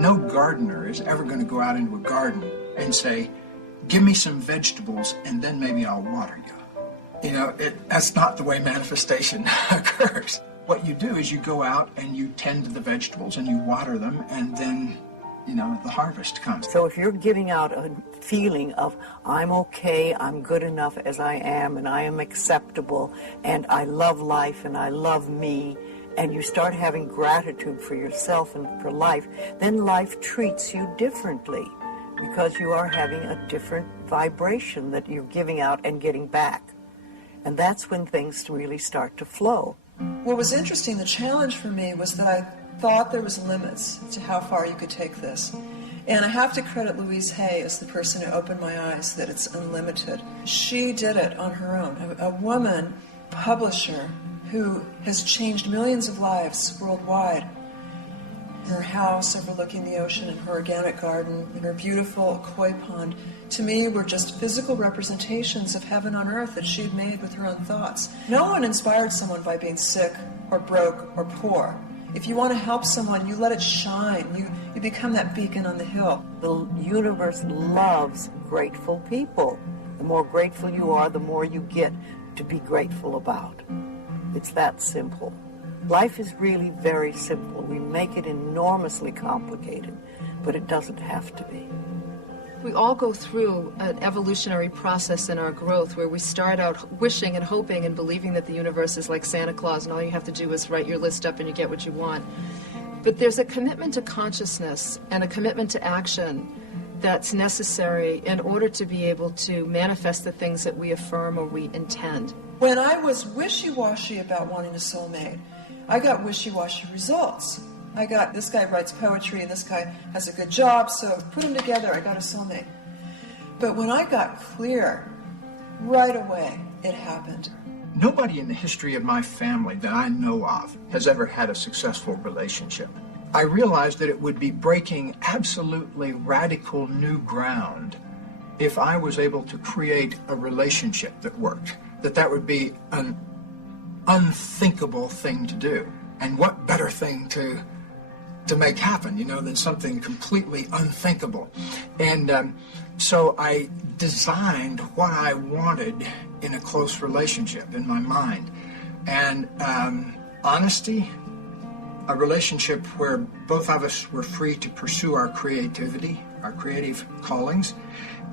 No gardener is ever going to go out into a garden and say, give me some vegetables and then maybe I'll water you. That's not the way manifestation occurs. What you do is you go out and you tend to the vegetables and you water them, and then, the harvest comes. So if you're giving out a feeling of, I'm okay, I'm good enough as I am, and I am acceptable, and I love life, and I love me, and you start having gratitude for yourself and for life, then life treats you differently because you are having a different vibration that you're giving out and getting back. And that's when things really start to flow. What was interesting, the challenge for me, was that I thought there was limits to how far you could take this. And I have to credit Louise Hay as the person who opened my eyes that it's unlimited. She did it on her own. A woman publisher who has changed millions of lives worldwide. Her house overlooking the ocean and her organic garden and her beautiful koi pond, to me, were just physical representations of heaven on earth that she had made with her own thoughts. No one inspired someone by being sick or broke or poor. If you want to help someone, you let it shine. You become that beacon on the hill. The universe loves grateful people. The more grateful you are, the more you get to be grateful about. It's that simple. Life is really very simple. We make it enormously complicated, but it doesn't have to be. We all go through an evolutionary process in our growth where we start out wishing and hoping and believing that the universe is like Santa Claus and all you have to do is write your list up and you get what you want. But there's a commitment to consciousness and a commitment to action that's necessary in order to be able to manifest the things that we affirm or we intend. When I was wishy-washy about wanting a soulmate, I got wishy-washy results. I got, this guy writes poetry and this guy has a good job, so put them together, I got a soulmate. But when I got clear, right away, it happened. Nobody in the history of my family that I know of has ever had a successful relationship. I realized that it would be breaking absolutely radical new ground if I was able to create a relationship that worked, that would be an unthinkable thing to do. And what better thing to make happen, than something completely unthinkable. And so I designed what I wanted in a close relationship in my mind. And honesty, a relationship where both of us were free to pursue our creativity, our creative callings,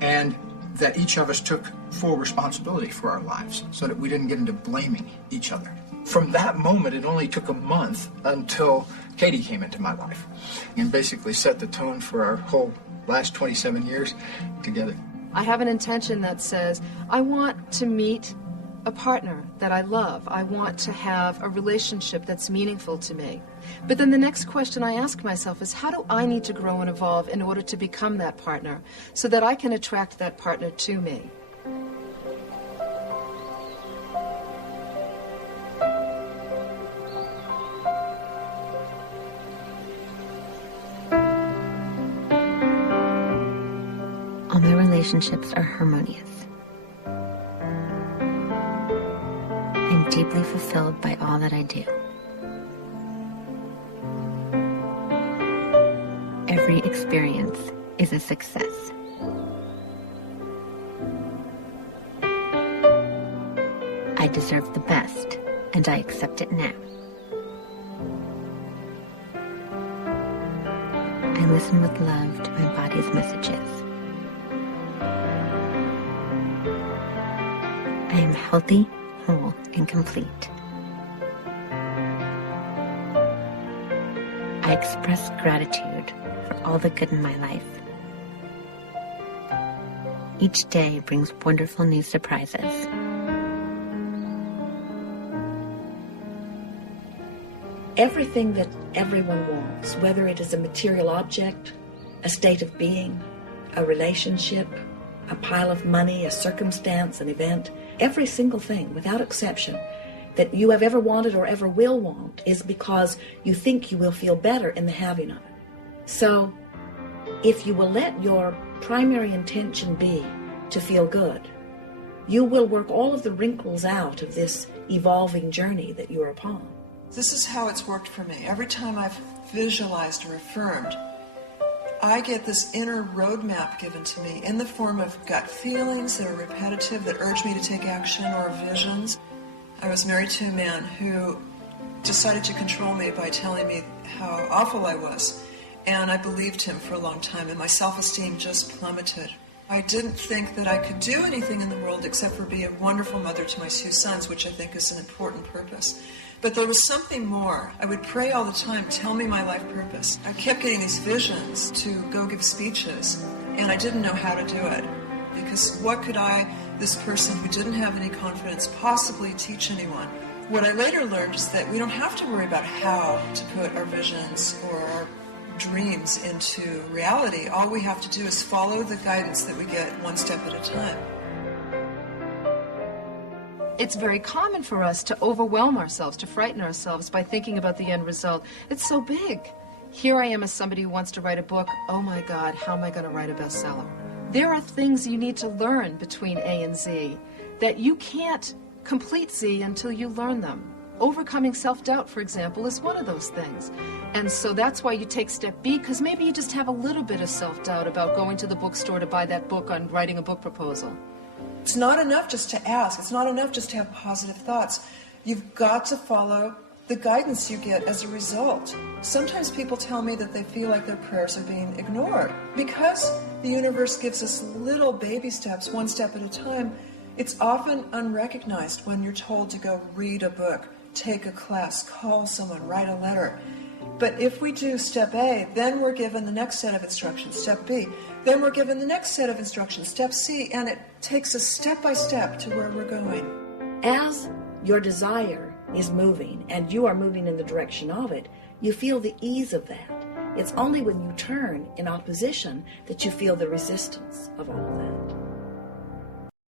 and that each of us took full responsibility for our lives so that we didn't get into blaming each other. From that moment, it only took a month until Katie came into my life and basically set the tone for our whole last 27 years together. I have an intention that says, I want to meet a partner that I love. I want to have a relationship that's meaningful to me. But then the next question I ask myself is, how do I need to grow and evolve in order to become that partner so that I can attract that partner to me? All my relationships are harmonious. I'm deeply fulfilled by all that I do. Every experience is a success. I deserve the best, and I accept it now. I listen with love to my body's messages. I am healthy, whole, and complete. I express gratitude for all the good in my life. Each day brings wonderful new surprises. Everything that everyone wants, whether it is a material object, a state of being, a relationship, a pile of money, a circumstance, an event, every single thing, without exception, that you have ever wanted or ever will want is because you think you will feel better in the having of it. So, if you will let your primary intention be to feel good, you will work all of the wrinkles out of this evolving journey that you're upon. This is how it's worked for me. Every time I've visualized or affirmed I get this inner roadmap given to me in the form of gut feelings that are repetitive, that urge me to take action, or visions. I was married to a man who decided to control me by telling me how awful I was. And I believed him for a long time, and my self-esteem just plummeted. I didn't think that I could do anything in the world except for be a wonderful mother to my 2 sons, which I think is an important purpose. But there was something more. I would pray all the time, tell me my life purpose. I kept getting these visions to go give speeches, and I didn't know how to do it. Because what could I, this person who didn't have any confidence, possibly teach anyone? What I later learned is that we don't have to worry about how to put our visions or our dreams into reality. All we have to do is follow the guidance that we get one step at a time. It's very common for us to overwhelm ourselves, to frighten ourselves by thinking about the end result. It's so big. Here I am as somebody who wants to write a book. Oh my God, how am I going to write a bestseller? There are things you need to learn between A and Z that you can't complete Z until you learn them. Overcoming self-doubt, for example, is one of those things. And so that's why you take step B, because maybe you just have a little bit of self-doubt about going to the bookstore to buy that book on writing a book proposal. It's not enough just to ask. It's not enough just to have positive thoughts. You've got to follow the guidance you get as a result. Sometimes people tell me that they feel like their prayers are being ignored. Because the universe gives us little baby steps, one step at a time, it's often unrecognized when you're told to go read a book, take a class, call someone, write a letter. But if we do step A, then we're given the next set of instructions, step B. Then we're given the next set of instructions, step C, and it takes us step by step to where we're going. As your desire is moving and you are moving in the direction of it, you feel the ease of that. It's only when you turn in opposition that you feel the resistance of all of that.